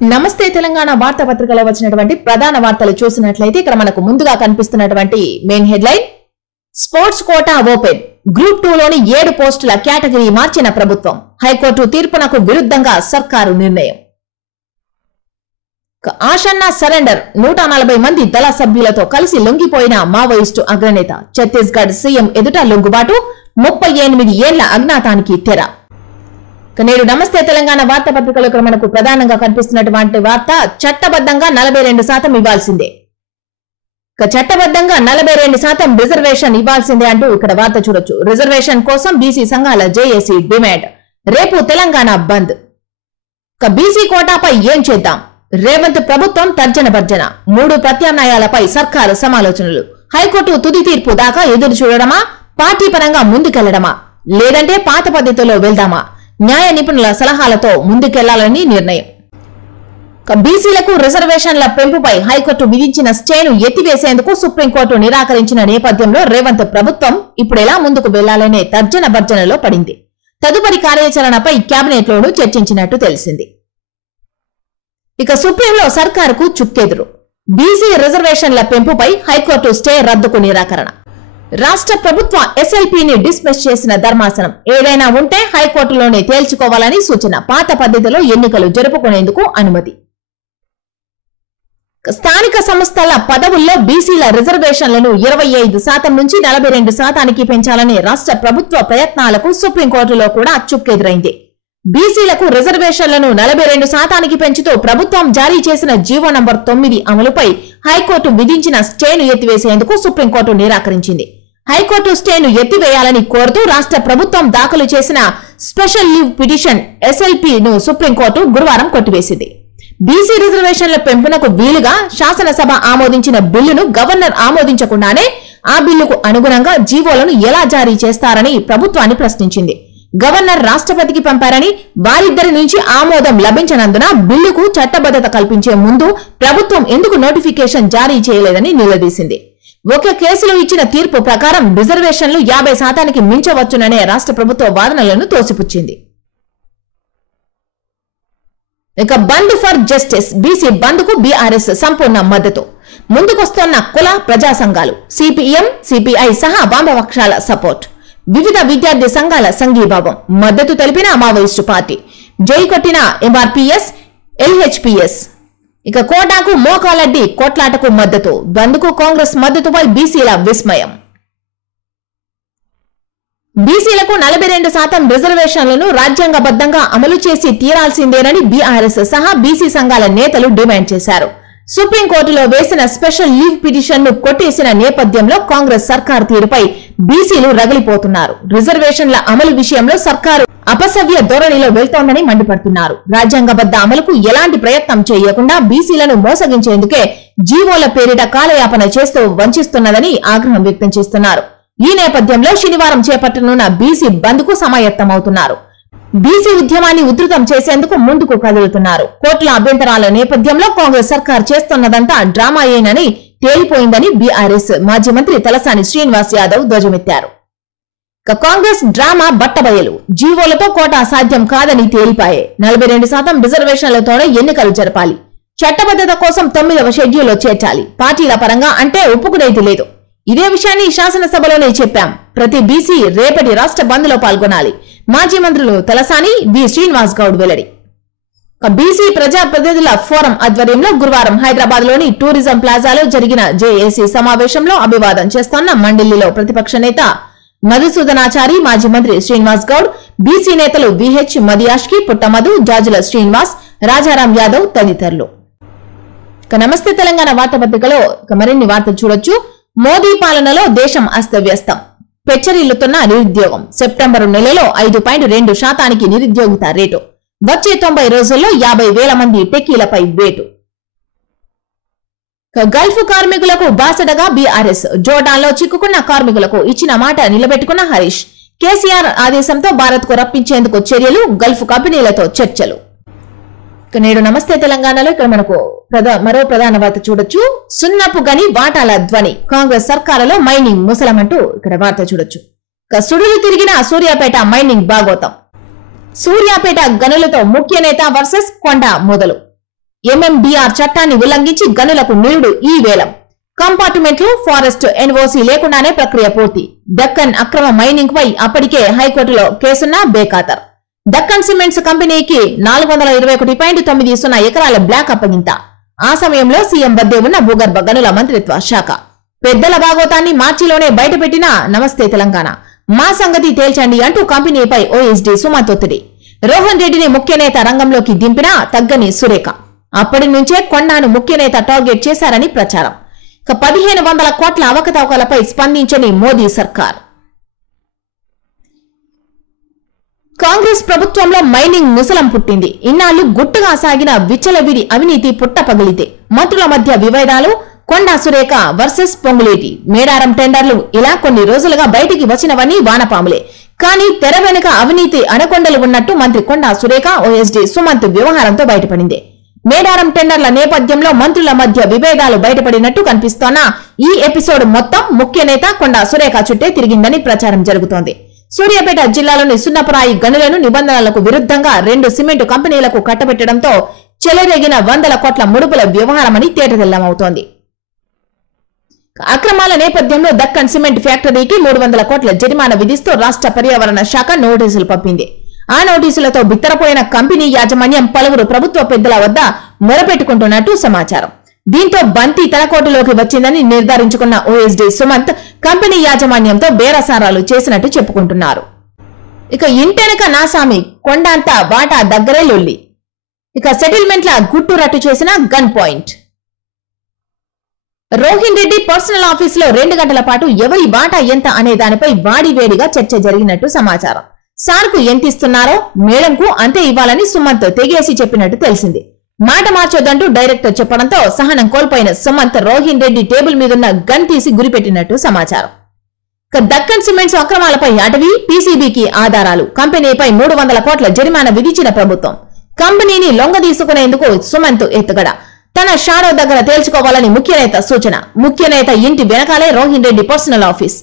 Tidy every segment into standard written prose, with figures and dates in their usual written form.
నమస్తే తెలంగాణ వార్తాపత్రికలో వచ్చినటువంటి ప్రధాన వార్తలు చూసినట్లయితే ఇక్కడ మనకు ముందుగా కనిపిస్తున్నటువంటి main headline sports quota open group 2 లోని 7 పోస్టుల కేటగిరీ మార్చిన ప్రభుత్వం హైకోర్టు తీర్పునకు విరుద్ధంగా సర్కారు నిర్ణయం. ఆషన్న సరెండర్ 140 మంది దళ సభ్యులతో కలిసి లొంగిపోయిన మావోయిస్టు అగ్రనేత ఛత్తీస్గఢ్ సీఎం ఎదుట లొంగుబాటు 38 ఏళ్ల అజ్ఞాతానికి తెర. నేడు నమస్తే తెలంగాణ వార్తాపత్రికలో మనకు ప్రధానంగా కనిపిస్తున్నటువంటి వార్త చట్టబద్ధంగా 42% ఇవ్వాల్సిందే. చట్టబద్ధంగా 42% రిజర్వేషన్ ఇవ్వాల్సిందే అంటూ ఇక్కడ వార్త చూడొచ్చు. రిజర్వేషన్ కోసం బీసీ సంఘాల జేఏసీ డిమాండ్. రేపు తెలంగాణ బంద్. బీసీ కోటాపై ఏం చేద్దాం? రేవంత్ ప్రభుత్వం తర్జన భర్జన. 3 ప్రత్యామ్నాయాలపై సర్కారు సమాలోచనలు. హైకోర్టు తుది తీర్పు దాకా ఎదురు చూడడమా? పార్టీ పరంగా ముందుకెళ్లడమా? లేదంటే పాత పద్ధతిలో వెళ్దామా? న్యాయ నిపుణుల సలహాలతో ముందుకెళ్లాలని నిర్ణయం. బీసీలకు రిజర్వేషన్ల పెంపుపై హైకోర్టు విధించిన స్టేను ఎత్తివేసేందుకు సుప్రీంకోర్టు నిరాకరించిన నేపథ్యంలో రేవంత్ ప్రభుత్వం ఇప్పుడెలా ముందుకు వెళ్లాలనే తర్జన భర్జనలో పడింది. తదుపరి కార్యాచరణపై కేబినెట్ లోనూ చర్చించినట్టు తెలిసింది. సుప్రీంలో సర్కారుకు చుక్కెదురు. బీసీ రిజర్వేషన్ల పెంపుపై హైకోర్టు స్టే రద్దుకు నిరాకరణ. రాష్ట్ర ప్రభుత్వ ఎస్ఎల్పీని డిస్మిస్ చేసిన ధర్మాసనం ఏదైనా ఉంటే హైకోర్టులోనే తేల్చుకోవాలని సూచన. పాత పద్ధతిలో ఎన్నికలు జరుపుకునేందుకు అనుమతి. స్థానిక సంస్థల పదవుల్లో బీసీల రిజర్వేషన్లను 25% నుంచి 42% పెంచాలనే రాష్ట్ర ప్రభుత్వ ప్రయత్నాలకు సుప్రీంకోర్టులో కూడా చుక్కెదురైంది. బీసీలకు రిజర్వేషన్లను 42% పెంచుతూ ప్రభుత్వం జారీ చేసిన జీవో నంబర్ 9 అమలుపై హైకోర్టు విధించిన స్టేను ఎత్తివేసేందుకు సుప్రీంకోర్టు నిరాకరించింది. హైకోర్టు స్టేను ఎత్తివేయాలని కోరుతూ రాష్ట్ర ప్రభుత్వం దాఖలు చేసిన స్పెషల్ లీవ్ పిటిషన్ ఎస్ఎల్పీను సుప్రీంకోర్టు గురువారం కొట్టివేసింది. బీసీ రిజర్వేషన్ల పెంపునకు వీలుగా శాసనసభ ఆమోదించిన బిల్లును గవర్నర్ ఆమోదించకుండానే ఆ బిల్లుకు అనుగుణంగా జీవోలను ఎలా జారీ చేస్తారని ప్రభుత్వాన్ని ప్రశ్నించింది. గవర్నర్ రాష్ట్రపతికి పంపారని, వారిద్దరి నుంచి ఆమోదం లభించనందున బిల్లుకు చట్టబద్ధత కల్పించే ముందు ప్రభుత్వం ఎందుకు నోటిఫికేషన్ జారీ చేయలేదని నిలదీసింది. ఒక కేసులో ఇచ్చిన తీర్పు ప్రకారం రిజర్వేషన్లు 50%కి మించవచ్చుననే రాష్ట్ర ప్రభుత్వ వాదనలను తోసిపుచ్చింది. బంద్ ఫర్ జస్టిస్. బీసీ బంద్ కు బీఆర్ఎస్ సంపూర్ణ మద్దతు. ముందుకొస్తున్న కుల ప్రజా సంఘాలు, సిపిఎం, సిపిఐ సహా వామపక్షాల సపోర్ట్. వివిధ విద్యార్థి సంఘాల సంఘీభావం. మద్దతు తెలిపిన మావోయిస్టు పార్టీ. జై కొట్టిన ఎంఆర్పీఎస్, ఎల్హెచ్పీఎస్. కోటాకు మోకాలడ్డి కోట్లాటకు మద్దతు. బంద్కు కాంగ్రెస్ మద్దతుపై బీసీల విస్మయం. బీసీలకు 42% రిజర్వేషన్లను రాజ్యాంగబద్ధంగా అమలు చేసి తీరాల్సిందేనని బీఆర్ఎస్ సహా బీసీ సంఘాల నేతలు డిమాండ్ చేశారు. సుప్రీంకోర్టులో వేసిన స్పెషల్ లీవ్ పిటిషన్ ను కొట్టేసిన నేపథ్యంలో కాంగ్రెస్ సర్కారు తీరుపై బీసీలు రగిలిపోతున్నారు. రిజర్వేషన్ల అమలు విషయంలో సర్కారు అపసవ్య ధోరణిలో వెళ్తోందని మండిపడుతున్నారు. రాజ్యాంగబద్ధ అమలుకు ఎలాంటి ప్రయత్నం చేయకుండా బీసీలను మోసగించేందుకే జీవోల పేరిట కాలయాపన చేస్తూ వంచిస్తున్నదని ఆగ్రహం వ్యక్తం చేస్తున్నారు. ఈ నేపథ్యంలో శనివారం చేపట్టనున్న బీసీ బంద్ కు సమాయత్తమవుతున్నారు. బీసీ ఉద్యమాన్ని ఉధృతం చేసేందుకు ముందుకు కదులుతున్నారు. కోర్టుల అభ్యంతరాల నేపథ్యంలో కాంగ్రెస్ సర్కార్ చేస్తున్నదంతా డ్రామాయేనని తేలిపోయిందని బీఆర్ఎస్ మాజీ మంత్రి తలసాని శ్రీనివాస్ యాదవ్ ధ్వజమెత్తారు. కాంగ్రెస్ డ్రామా బట్టబయలు. జీవోలతో కోటా సాధ్యం కాదని తేలిపాయే. 42% రిజర్వేషన్లతోనే ఎన్నికలు జరపాలి. చట్టబద్ధత కోసం 9వ షెడ్యూల్లో చేర్చాలి. పార్టీల పరంగా అంటే ఒప్పుకునేది లేదు. ఇదే విషయాన్ని శాసనసభలోనే చెప్పాం. ప్రతి బీసీ రేపటి రాష్ట్ర బంద్ లో పాల్గొనాలి. మాజీ మంత్రులు తలసాని, వి శ్రీనివాస్ గౌడ్ వెల్లడి. బీసీ ప్రజా ప్రతినిధుల ఫోరం ఆధ్వర్యంలో గురువారం హైదరాబాద్ లోని టూరిజం ప్లాజాలో జరిగిన జేఏసీ సమావేశంలో అభివాదం చేస్తోన్న మండలిలో ప్రతిపక్ష నేత మధుసూదనాచారి, మాజీ మంత్రి శ్రీనివాస్ గౌడ్, బీసీ నేతలు విహెచ్ మదియాష్కి, పుట్టమధు, జాజుల శ్రీనివాస్, రాజారాం యాదవ్ తదితరులు. నమస్తే తెలంగాణ వార్తాపత్రికలో మరిన్ని వార్తలు చూడొచ్చు. మోదీ పాలనలో దేశం అస్తవ్యస్తం. పెచ్చరిల్లుతున్న నిరుద్యోగం. సెప్టెంబరు నెలలో 5.2% నిరుద్యోగిత రేటు. వచ్చే 90 రోజుల్లో 50,000 మంది టెక్కీలపై వేటు. గల్ఫ్ కార్మికులకు బాసటగా బీఆర్ఎస్. జోర్డాన్లో చిక్కుకున్న కార్మికులకు ఇచ్చిన మాట నిలబెట్టుకున్న హరీష్. కేసీఆర్ ఆదేశంతో భారత్ కు రప్పించేందుకు చర్యలు. గల్ఫ్ కంపెనీలతో చర్చలు. నేడు నమస్తే తెలంగాణలో ఇక్కడ మనకు మరో ప్రధాన వార్త చూడొచ్చు. సున్నపు గని వాటాల ధ్వని. కాంగ్రెస్ సర్కారులో మైనింగ్ ముసలమంటూ ఇక్కడ వార్త చూడొచ్చు. సుడులు తిరిగిన సూర్యాపేట మైనింగ్ భాగోతం. సూర్యాపేట గనులతో ముఖ్య నేత వర్సెస్ కొండ మొదలు. ఎంఎండిఆర్ చట్టాన్ని ఉల్లంఘించి గనులకు నిరుడు ఈ వేలం. కంపార్ట్మెంట్లు ఫారెస్ట్ ఎన్ఓసి లేకుండానే ప్రక్రియ పూర్తి. దక్కన్ అక్రమ మైనింగ్ పై అప్పటికే హైకోర్టులో కేసున్న బేఖాతర్. దక్కన్ సిమెంట్స్ కంపెనీకి 421.90 ఎకరాల బ్లాక్ అప్పగింత. ఆ సమయంలో సీఎం వద్దే ఉన్న భూగర్భ గనుల మంత్రిత్వ శాఖ. పెద్దల భాగోతాన్ని మార్చిలోనే బయటపెట్టిన నమస్తే తెలంగాణ. మా సంగతి తేల్చండి అంటూ కంపెనీపై ఓఎస్డీ సుమంత్ ఒత్తిడి. రోహన్ రెడ్డిని ముఖ్య నేత రంగంలోకి దింపినా తగ్గని సురేఖ. అప్పటి నుంచే కొండాను ముఖ్య నేత టార్గెట్ చేశారని ప్రచారం. 1500 కోట్ల అవకతవకలపై స్పందించని మోదీ సర్కార్. కాంగ్రెస్ ప్రభుత్వంలో మైనింగ్ ముసలం పుట్టింది. ఇన్నాళ్లు గుట్టుగా సాగిన విచ్చలవిడి అవినీతి పుట్టపగిలితే మంత్రుల మధ్య వివాదాలు, కొండా సురేఖ వర్సెస్ పొంగులేటి, మేడారం టెండర్లు ఇలా కొన్ని రోజులుగా బయటికి వచ్చినవన్నీ వానపాములే. కానీ తెర వెనుక అవినీతి అనకొండలు ఉన్నట్టు మంత్రి కొండా సురేఖ ఓఎస్డీ సుమంత్ వ్యవహారంతో బయటపడింది. మేడారం టెండర్ల నేపథ్యంలో మంత్రుల మధ్య విభేదాలు బయటపడినట్టు కనిపిస్తోన్న ఈ ఎపిసోడ్ మొత్తం ముఖ్య నేత కొండా సురేఖ చుట్టే తిరిగిందని ప్రచారం జరుగుతోంది. సూర్యాపేట జిల్లాలోని సున్నపురాయి గనులను నిబంధనలకు విరుద్ధంగా 2 సిమెంటు కంపెనీలకు కట్టబెట్టడంతో చెలరేగిన 100 కోట్ల ముడుపుల వ్యవహారమని తేటతెల్లమవుతోంది. అక్రమాల నేపథ్యంలో దక్కన్ సిమెంట్ ఫ్యాక్టరీకి 300 కోట్ల జరిమానా విధిస్తూ రాష్ట్ర పర్యావరణ శాఖ నోటీసులు పంపింది. ఆ నోటీసులతో బిత్తరపోయిన కంపెనీ యాజమాన్యం పలువురు ప్రభుత్వ పెద్దల వద్ద మొరపెట్టుకుంటున్నట్టు సమాచారం. దీంతో బంతి తలకోటలోకి వచ్చిందని నిర్ధారించుకున్న ఓఎస్డీ సుమంత్ కంపెనీ యాజమాన్యంతో బేరసారాలు చేసినట్టు చెప్పుకుంటున్నారు. ఇక ఇంటెనక నాసామి కొండంత వాటా దగ్గరే లొల్లి. ఇక సెటిల్మెంట్ల గుట్టు రట్టు చేసిన gun point. Rohin Reddy personal ఆఫీసులో 2 గంటల పాటు ఎవరి వాటా ఎంత అనే దానిపై వాడివేడిగా చర్చ జరిగినట్టు సమాచారం. సార్కు ఎంత ఇస్తున్నారో మేడంకు అంతే ఇవ్వాలని సుమంత్ తెగేసి చెప్పినట్టు తెలిసింది. మాట మార్చొద్దంటూ డైరెక్టర్ చెప్పడంతో సహనం కోల్పోయిన సుమంత్ రోహిన్ రెడ్డి టేబుల్ మీదున్న గన్ తీసి గురిపెట్టినట్టు సమాచారం. దక్కన్ సిమెంట్స్ అక్రమాలపై అటవీ, పీసీబీకి ఆధారాలు, కంపెనీపై 300 కోట్ల జరిమానా విధించిన ప్రభుత్వం. కంపెనీని లొంగదీసుకునేందుకు సుమంత్ ఎత్తుగడ. తన షాడో దగ్గర తేల్చుకోవాలని ముఖ్యనేత సూచన. ముఖ్యనేత ఇంటి వెనకాలే రోహిన్ రెడ్డి పర్సనల్ ఆఫీస్.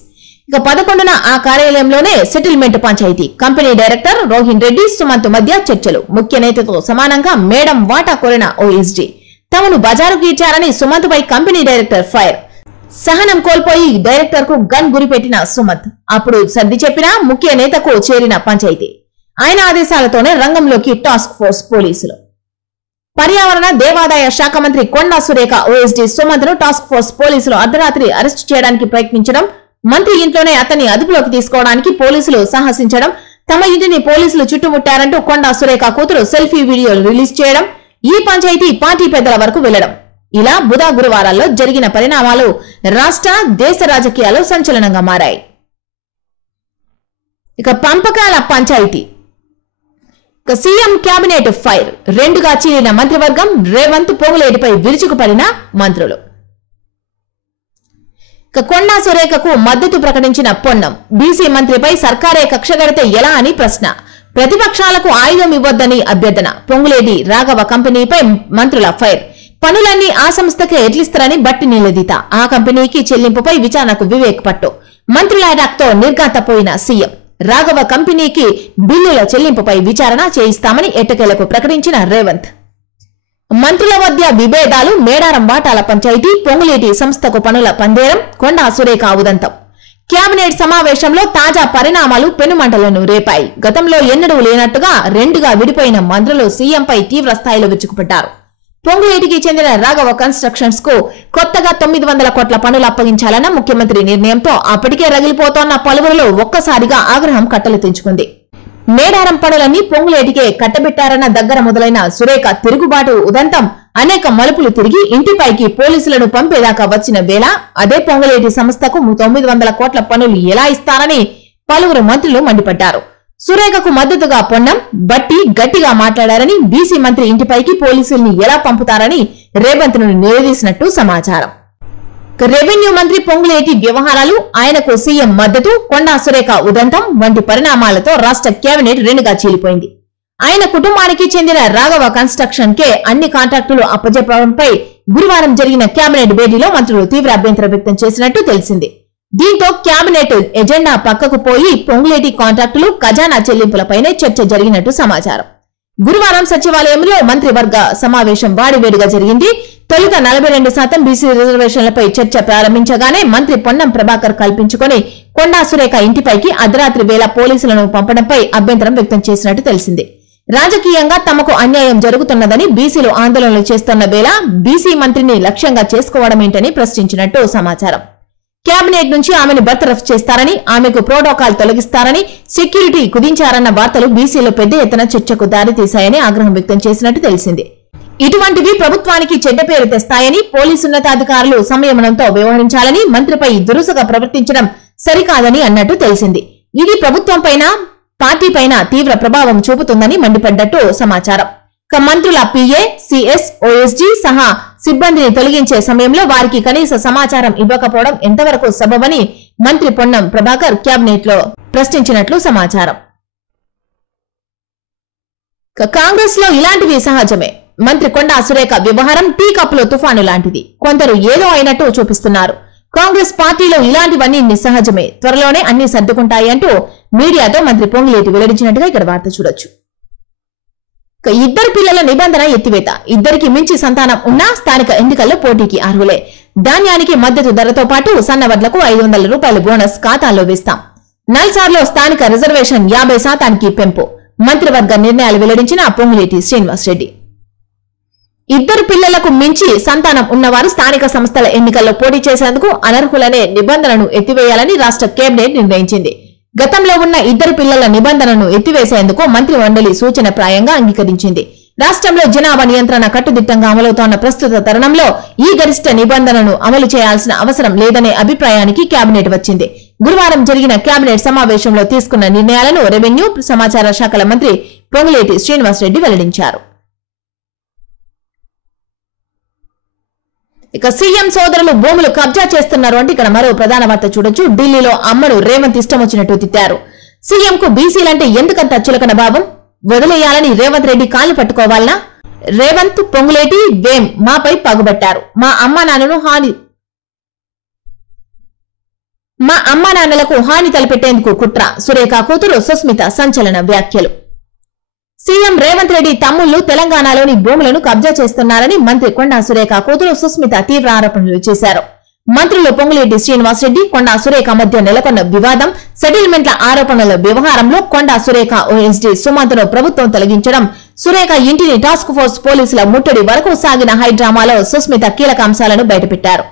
ఇక 11న ఆ కార్యాలయంలోనే సెటిల్మెంట్ పంచాయతీ. కంపెనీ డైరెక్టర్ రోహిన్ రెడ్డి సుమంత్ మధ్య చర్చలు. ముఖ్యనేతతో సమానంగా మేడం వాటా కోరిన ఓఎస్డీ. తమను బజారుకు ఇచ్చారని సుమంత్ పై కంపెనీ డైరెక్టర్ ఫైర్. సహనం కోల్పోయి డైరెక్టర్ కు గన్ గురిపెట్టిన సుమంత్. అప్పుడు సర్ది చెప్పిన ముఖ్య నేతకు చేరిన పంచాయతీ. ఆయన ఆదేశాలతోనే రంగంలోకి టాస్క్ ఫోర్స్ పోలీసులు. పర్యావరణ దేవాదాయ శాఖ మంత్రి కొండా సురేఖ ఓఎస్డీ సుమంత్ ను టాస్క్ ఫోర్స్ పోలీసులు అర్ధరాత్రి అరెస్టు చేయడానికి ప్రయత్నించడం, మంత్రి ఇంట్లోనే అతన్ని అదుపులోకి తీసుకోవడానికి పోలీసులు సాహసించడం, తమ ఇంటిని పోలీసులు చుట్టుముట్టారంటూ కొండా సురేఖ కూతురు సెల్ఫీ వీడియోలు రిలీజ్ చేయడం, ఈ పంచాయతీ పార్టీ పెద్దల వరకు వెళ్లడం, ఇలా బుధ గురువారాల్లో జరిగిన పరిణామాలు రాష్ట్ర, దేశ రాజకీయాలు సంచలనంగా మారాయి. ఇక పంపకాల పంచాయతీ. CM cabinet fire. 2గా చీలిన మంత్రివర్గం. రేవంత్, పొంగులేటిపై విరుచుకుపడిన మంత్రులు. కొండా సురేఖకు మద్దతు ప్రకటించిన పొన్నం. బీసీ మంత్రిపై సర్కారే కక్షగడితే ఎలా అని ప్రశ్న. ప్రతిపక్షాలకు ఆయుధం ఇవ్వొద్దని అభ్యర్థన. పొంగులేటి రాఘవ కంపెనీపై మంత్రుల ఫైర్. పనులన్నీ ఆ సంస్థకే ఎట్లిస్తారని బట్టి నిలదీత. ఆ కంపెనీకి చెల్లింపుపై విచారణకు వివేక్ పట్టు. మంత్రుల అటాక్తో నిర్ఘాంతపోయిన సీఎం. రాఘవ కంపెనీకి బిల్లుల చెల్లింపుపై విచారణ చేయిస్తామని ఎట్టకేలకు ప్రకటించిన రేవంత్. మంత్రుల మధ్య విభేదాలు. మేడారం వాటాల పంచాయతీ. పొంగులేటి సంస్థకు పనుల పందేరం. కొండా సురేఖ ఉదంతం. కేబినెట్ సమావేశంలో తాజా పరిణామాలు పెనుమంటలను రేపాయి. గతంలో ఎన్నడూ లేనట్టుగా 2గా విడిపోయిన మంత్రులు సీఎంపై తీవ్ర స్థాయిలో విరుచుకుపడ్డారు. పొంగులేటికి చెందిన రాఘవ కన్స్ట్రక్షన్స్ కు కొత్తగా 900 కోట్ల పనులు అప్పగించాలన్న ముఖ్యమంత్రి నిర్ణయంతో అప్పటికే రగిలిపోతోన్న పలువురిలో ఒక్కసారిగా ఆగ్రహం కట్టలు తెంచుకుంది. మేడారం పనులన్నీ పొంగులేటికే కట్టబెట్టారన్న దగ్గర మొదలైన సురేఖ తిరుగుబాటు ఉదంతం అనేక మలుపులు తిరిగి ఇంటిపైకి పోలీసులను పంపేదాకా వచ్చిన వేళ అదే పొంగులేటి సంస్థకు 900 కోట్ల పనులు ఎలా ఇస్తారని పలువురు మంత్రులు మండిపడ్డారు. సురేఖకు మద్దతుగా పొన్నం, బట్టి గట్టిగా మాట్లాడారని, బీసీ మంత్రి ఇంటిపైకి పోలీసుల్ని ఎలా పంపుతారని రేవంత్ ను నిలదీసినట్టు సమాచారం. రెవెన్యూ మంత్రి పొంగులేటి వ్యవహారాలు, ఆయనకు సీఎం మద్దతు, కొండా సురేఖ ఉదంతం వంటి పరిణామాలతో రాష్ట్ర కేబినెట్ 2గా చీలిపోయింది. ఆయన కుటుంబానికి చెందిన రాఘవ కన్స్ట్రక్షన్ కే అన్ని కాంట్రాక్టులు అప్పజెప్పడంపై గురువారం జరిగిన కేబినెట్ భేటీలో మంత్రులు తీవ్ర అభ్యంతరం వ్యక్తం చేసినట్టు తెలిసింది. దీంతో కేబినెట్ ఎజెండా పక్కకు పోయి పొంగులేటి కాంట్రాక్టులు, ఖజానా చెల్లింపులపైనే చర్చ జరిగినట్టు సమాచారం. గురువారం సచివాలయంలో మంత్రివర్గ సమావేశం వాడివేడిగా జరిగింది. తొలుత 42% బీసీ రిజర్వేషన్లపై చర్చ ప్రారంభించగానే మంత్రి పొన్నం ప్రభాకర్ కల్పించుకొని కొండా సురేఖ ఇంటిపైకి అర్ధరాత్రి వేళ పోలీసులను పంపడంపై అభ్యంతరం వ్యక్తం చేసినట్టు తెలిసింది. రాజకీయంగా తమకు అన్యాయం జరుగుతున్నదని బీసీలు ఆందోళనలు చేస్తున్న వేళ బీసీ మంత్రిని లక్ష్యంగా చేసుకోవడమేంటని ప్రశ్నించినట్టు సమాచారం. కేబినెట్ నుంచి ఆమెను బర్తరఫ్ చేస్తారని, ఆమెకు ప్రోటోకాల్ తొలగిస్తారని, సెక్యూరిటీ కుదించారన్న వార్తలు బీసీలో పెద్ద ఎత్తున చర్చకు దారితీశాయని ఆగ్రహం వ్యక్తం చేసినట్టు తెలిసింది. ఇటువంటివి ప్రభుత్వానికి చెడ్డ పేరు తెస్తాయని, పోలీసు ఉన్నతాధికారులు సంయమనంతో వ్యవహరించాలని, మంత్రిపై దురుసుగా ప్రవర్తించడం సరికాదని అన్నట్టు తెలిసింది. ఇది ప్రభుత్వంపైన, పార్టీపైన తీవ్ర ప్రభావం చూపుతుందని మండిపడ్డట్టు సమాచారం. మంత్రుల పిఏ, సిఎస్, ఓఎస్జీ సహా సిబ్బందిని తొలగించే సమయంలో వారికి కనీస సమాచారం ఇవ్వకపోవడం ఎంతవరకు సబబని మంత్రి పొన్నం ప్రభాకర్ కేబినెట్ లో ప్రశ్నించినట్లు సమాచారం. కాంగ్రెస్ లో ఇలాంటివి సహజమే. మంత్రి కొండా సురేఖ వ్యవహారం టీ కప్పులో తుఫాను లాంటిది. కొందరు ఏదో అయినట్టు చూపిస్తున్నారు. కాంగ్రెస్ పార్టీలో ఇలాంటివన్నీ నిస్సహజమే, త్వరలోనే అన్ని సర్దుకుంటాయి అంటూ మీడియాతో మంత్రి పొంగులేటి వెల్లడించినట్టుగా ఇక్కడ వార్త చూడొచ్చు. ఇద్దరు పిల్లల నిబంధన ఎత్తివేత. ఇద్దరికి మించి సంతానం ఉన్నా స్థానిక ఎన్నికల్లో పోటీకి అర్హులే. ధాన్యానికి మద్దతు ధరతో పాటు సన్నవడ్లకు 500 రూపాయల బోనస్ ఖాతాల్లో వేస్తాం. నల్సార్లో స్థానిక రిజర్వేషన్ 50% పెంపు. మంత్రివర్గ నిర్ణయాలు వెల్లడించిన పొంగులేటి శ్రీనివాసరెడ్డి. ఇద్దరు పిల్లలకు మించి సంతానం ఉన్నవారు స్థానిక సంస్థల ఎన్నికల్లో పోటీ చేసేందుకు అనర్హులనే నిబంధనను ఎత్తివేయాలని రాష్ట్ర కేబినెట్ నిర్ణయించింది. గతంలో ఉన్న ఇద్దరు పిల్లల నిబంధనను ఎత్తివేసేందుకు మంత్రి మండలి సూచన ప్రాయంగా అంగీకరించింది. రాష్ట్రంలో జనాభా నియంత్రణ కట్టుదిట్టంగా అమలవుతోన్న ప్రస్తుత తరుణంలో ఈ గరిష్ట నిబంధనను అమలు చేయాల్సిన అవసరం లేదనే అభిప్రాయానికి కేబినెట్ వచ్చింది. గురువారం జరిగిన కేబినెట్ సమావేశంలో తీసుకున్న నిర్ణయాలను రెవెన్యూ, సమాచార శాఖల మంత్రి పొంగులేటి శ్రీనివాసరెడ్డి వెల్లడించారు. ఇక సీఎం సోదరులు భూములు కబ్జా చేస్తున్నారు అంటే ఇక్కడ మరో ప్రధాన వార్త చూడొచ్చు. ఢిల్లీలో అమ్మను రేవంత్ ఇష్టం వచ్చినట్టు తిట్టారు. సీఎం కు బీసీలంటే ఎందుకంత చులకన భావం? వదిలేయాలని రేవంత్ రెడ్డి కాళ్లు పట్టుకోవాలనా? రేవంత్, పొంగులేటి, వేం మాపై పగుబట్టారు. మా అమ్మా నాన్నలకు హాని తలపెట్టేందుకు కుట్ర. సురేఖ కూతురు సుస్మిత సంచలన వ్యాఖ్యలు. సీఎం రేవంత్ రెడ్డి తమ్ముళ్లు తెలంగాణలోని భూములను కబ్జా చేస్తున్నారని మంత్రి కొండా సురేఖ కూతురు సుస్మిత తీవ్ర ఆరోపణలు చేశారు. మంత్రులు పొంగులేటి శ్రీనివాసరెడ్డి, కొండా సురేఖ మధ్య నెలకొన్న వివాదం, సెటిల్మెంట్ల ఆరోపణల వ్యవహారంలో కొండా సురేఖ ఓఎస్డీ సుమంత్ను ప్రభుత్వం తొలగించడం, సురేఖ ఇంటిని టాస్క్ ఫోర్స్ పోలీసుల ముట్టడి వరకు సాగిన హైడ్రామాలో సుస్మిత కీలక అంశాలను బయటపెట్టారు.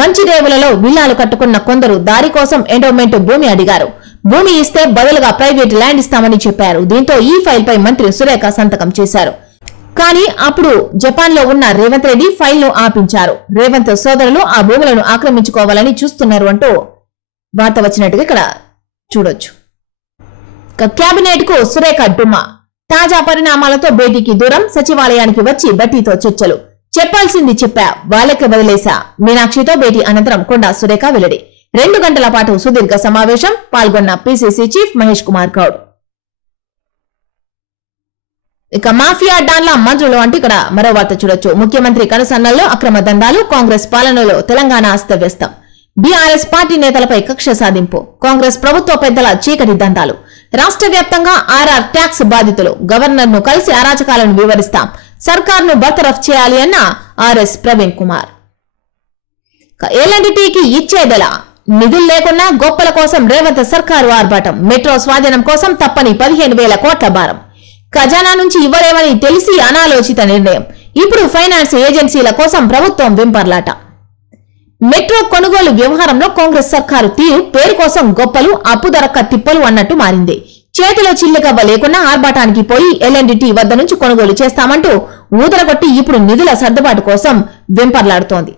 మంచిరేవులలో విల్లాలు కట్టుకున్న కొందరు దారి కోసం ఎండోమెంట్ భూమి అడిగారు. భూమి ఇస్తే బదులుగా ప్రైవేట్ ల్యాండ్ ఇస్తామని చెప్పారు. దీంతో ఈ ఫైల్ పై మంత్రి సురేఖ సంతకం చేశారు. కానీ అప్పుడు జపాన్ లో ఉన్న రేవంత్ రెడ్డి ఫైల్ ను ఆపించారు. రేవంత్ సోదరులు ఆ భూములను ఆక్రమించుకోవాలని చూస్తున్నారు అంటూ వార్త వచ్చినట్టుగా ఇక్కడ చూడొచ్చు. కేబినెట్ కు సురేఖ డుమ్మా. తాజా పరిణామాలతో భేటీకి దూరం, సచివాలయానికి వచ్చి బట్టీతో చర్చలు. చెప్పాల్సింది చెప్పా, వాళ్ళకి వదిలేసా. మీనాక్షితో భేటీ అనంతరం కొండా సురేఖ వెల్లడి. 2 గంటల పాటు సుదీర్ఘ సమావేశం. పాల్గొన్న పీసీసీ చీఫ్ మహేష్ కుమార్ గౌడ్. ఇక మాఫియా డాన్ల మంత్రులు అంటే ఇక్కడ మరో వార్త చూడొచ్చు. ముఖ్యమంత్రి కనుసన్నల్లో అక్రమ దందాలు, కాంగ్రెస్ పాలనలో తెలంగాణ అస్తవ్యస్తం. బీఆర్ఎస్ పార్టీ నేతలపై కక్ష సాధింపు, కాంగ్రెస్ ప్రభుత్వ పెద్దల చీకటి దందాలు. రాష్ట్ర వ్యాప్తంగా ఆర్ఆర్ ట్యాక్స్ బాధితులు. గవర్నర్ ను కలిసి అరాచకాలను వివరిస్తాం. సర్కార్ను బర్తరఫ్ చేయాలి అన్న ఆర్ఎస్ ప్రవీణ్ కుమార్. ఎల్ఎండ్టీకి ఇచ్చేదెలా? నిధులు లేకున్నా గొప్పల కోసం రేవంత్ సర్కారు ఆర్భాటం. మెట్రో స్వాధీనం కోసం తప్పని 15,000 కోట్ల భారం. ఖజానా నుంచి ఇవ్వలేమని తెలిసి అనాలోచిత నిర్ణయం. ఇప్పుడు ఫైనాన్స్ ఏజెన్సీల కోసం ప్రభుత్వం వెంపర్లాట. మెట్రో కొనుగోలు వ్యవహారంలో కాంగ్రెస్ సర్కారు తీరు పేరు కోసం గొప్పలు, అప్పు దొరక్క తిప్పలు అన్నట్టు మారింది. చేతిలో చిల్లిగవ్వ లేకున్నా ఆర్భాటానికి పోయి ఎల్ఎండ్టీ వద్ద నుంచి కొనుగోలు చేస్తామంటూ ఊదరగొట్టి ఇప్పుడు నిధుల సర్దుబాటు కోసం వెంపర్లాడుతోంది.